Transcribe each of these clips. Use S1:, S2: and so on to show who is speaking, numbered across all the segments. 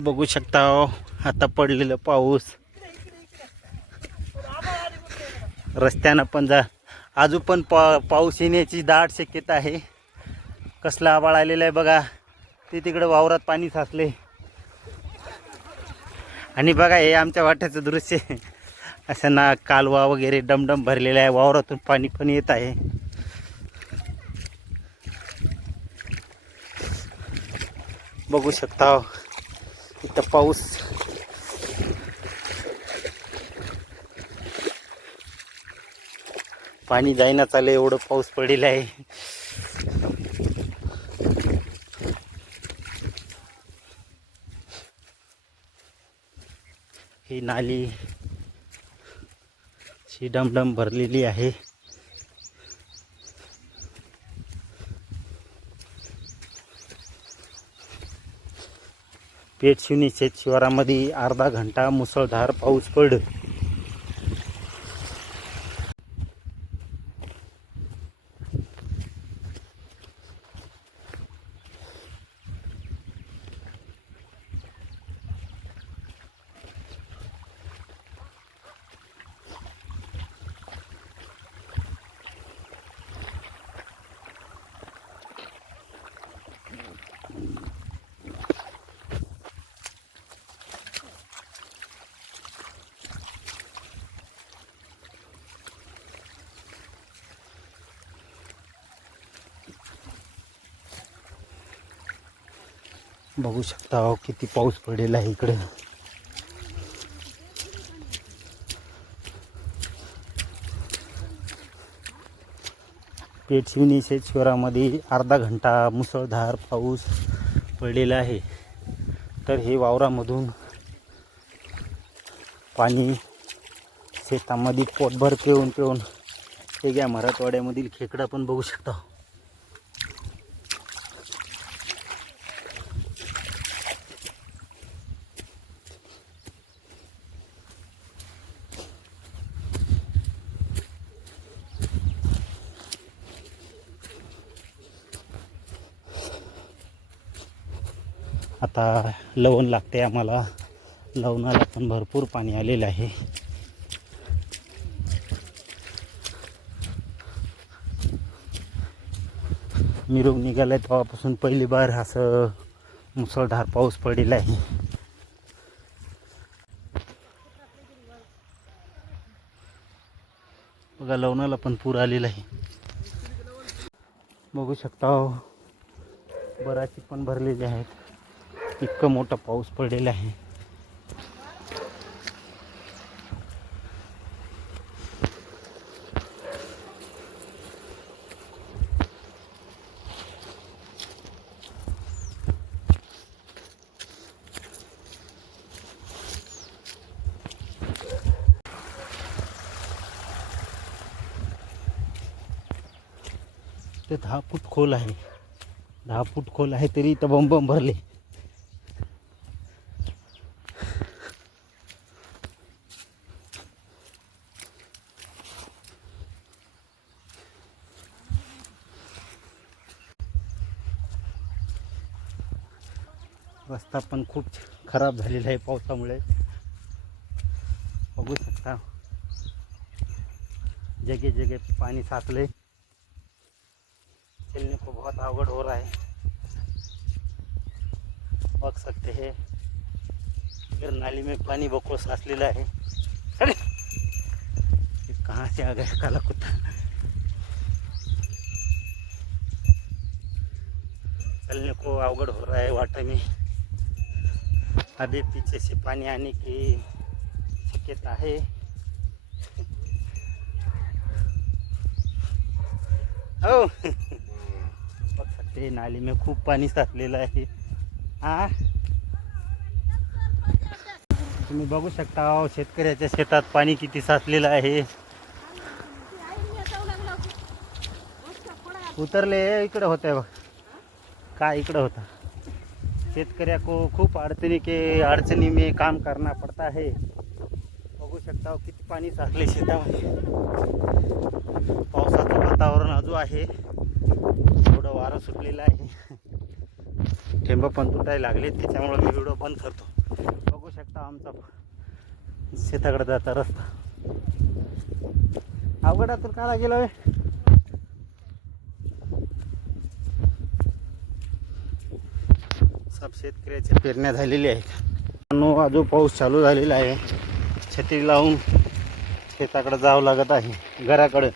S1: बघू शकता आता पडलेलं पाऊस. रस्त्यानं पण जा. अजून पण पा पाऊस येण्याची दाट शक्यता आहे. कसला आबाळ आलेला आहे बघा. ते तिकडं वावरात पाणी साचले आणि बघा हे आमच्या वाट्याचं दृश्य असं ना कालवा वगैरे डमडम भरलेला आहे. वावरातून पाणी पण येत आहे. बघू शकता इथं पाऊस. पाणी जाईना चाललं एवढं पाऊस पडेल आहे. ही नाली शी डमडम भरलेली आहे. पेटशिवनी शेत शिवारामध्ये अर्धा घंटा मुसळधार पाऊस पडलं बघू शकता हो किती पाऊस पडेल आहे इकडे. पेटशिवनी शेत अर्धा घंटा मुसळधार पाऊस पडलेला आहे. तर हे वावरामधून पाणी शेतामध्ये पोटभर पिऊन पिऊन हे घ्या मराठवाड्यामधील खेकडा पण बघू शकता हो. आता लवण लागते आम्हाला. लवणाला पण भरपूर पाणी आलेलं आहे. मिरग निघालाय तेव्हापासून पहिली बार असं मुसळधार पाऊस पडलेला आहे. बघा लवणाला पण पूर आलेला आहे. बघू शकता हो. बराची पण भरलेली आहेत. इतकं मोठा पाऊस पडलेला आहे. ते दहा फूट खोल आहे. दहा फूट खोल आहे तरी इथं बंब बंब भरले. रस्ता पण खूप खराब झालेला आहे पावसामुळे. बघू शकता. जगे जगे पाणी साचले चलने को बहुत अवघड हो रहा है बघ सकते हे. इधर नाली में पानी बको सांस आहे. अरे! कहाँ से आ गया काला कुत्ता चलने को अवघड हो रहा है वाटा में. अभी पीछे से पानी आने की शक्यता है। हो बघ सकते नाली में खूप पाणी साचलेलं आहे। हा? तुम्ही बघू शकता शेतकऱ्याच्या शेतात पाणी किती साचलेलं आहे. उतरले इकडे होतंय बघ. काय इकडं होता? शेतकऱ्या को खूप अडचणी के अडचणी में काम करना पड़ता है बघू शकता किती पाणी साचले शेतामध्ये. पावसाचं वातावरण अजून आहे. थोडं वारं सुटलेलं आहे. ठेंब पण तुटायला लागले त्याच्यामुळे मी व्हिडिओ बंद करतो. बघू शकता आमचा शेताकडे जाता रस्ता. अवघडातून काला गेला वे शेतकऱ्याच्या पेरण्या झालेल्या आहेत. मित्रांनो, अजून पाऊस चालू झालेला आहे. छत्री लावून शेताकडे जावं लागत आहे. घराकडे.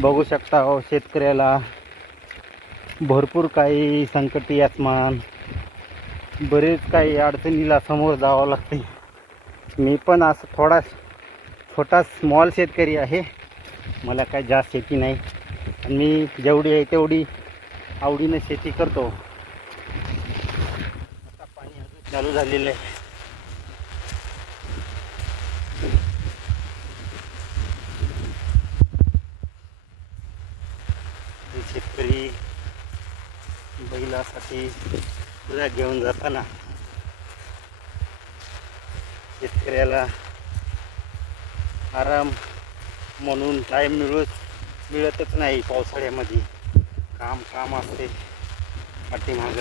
S1: बघू शकता हो शेतकऱ्याला भरपूर काही संकटी आसमान. बरेच काही अडचणीला समोर जावं लागते. मी पण असं थोडा छोटा स्मॉल शेतकरी आहे. मला काय जास्त शेती नाही. मी जेवढी आहे तेवढी आवडीनं शेती करतो. आता पाणी अजून चालू झालेलं आहे. शेतकरी बैलासाठी पुऱ्या घेऊन जाताना शेतकऱ्याला आराम म्हणून टाईम मिळत मिळतच नाही पावसाळ्यामध्ये. काम काम असते पाठीमाग.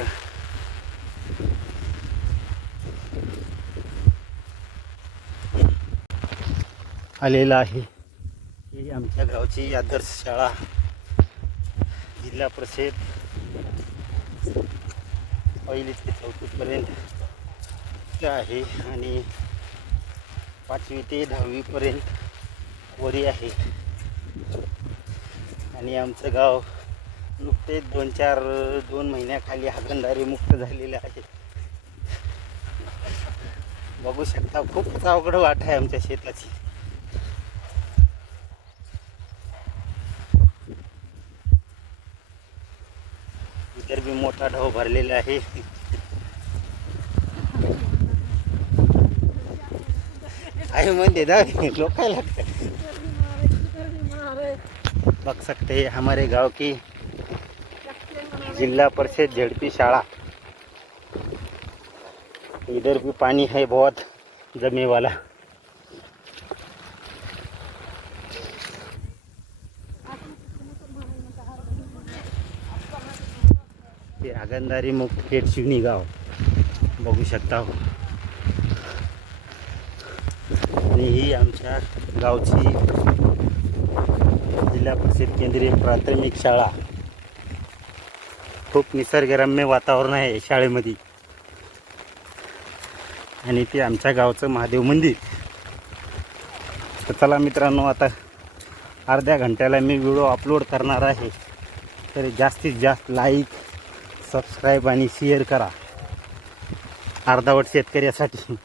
S1: आलेला आहे ही आमच्या गावची आदर्श शाळा जिल्हा परिषद. पहिली ते चौथीपर्यंत आहे आणि पाचवी ते दहावीपर्यंत वरी आहे. आणि आमचं गाव नुकतेच दोन चार दोन महिन्याखाली हागणदारी मुक्त झालेले आहे. बघू शकता खूप अवघड वाट आहे आमच्या शेताची. इतर बी मोठा ढव भरलेला आहे. आहे म्हणते ना लोकायला बघ सकते हमारे गाव की जिल्हा परिषद झड़पी शाळा. इधर भी पानी है बहुत जमे वाला ते आगंदारी मुक्त खेड शिवणी गाव. बघू शकता हो. आणि ही आमच्या गावची जिल्हा परिषद केंद्रीय प्राथमिक शाळा. खूप निसर्गरम्य वातावरण आहे शाळेमध्ये. आणि ते आमच्या गावचं महादेव मंदिर. तर चला मित्रांनो आता अर्ध्या घंट्याला मी व्हिडिओ अपलोड करणार आहे. तर जास्तीत जास्त लाईक सबस्क्राईब आणि शेअर करा. अर्धावट शेतकऱ्यासाठी.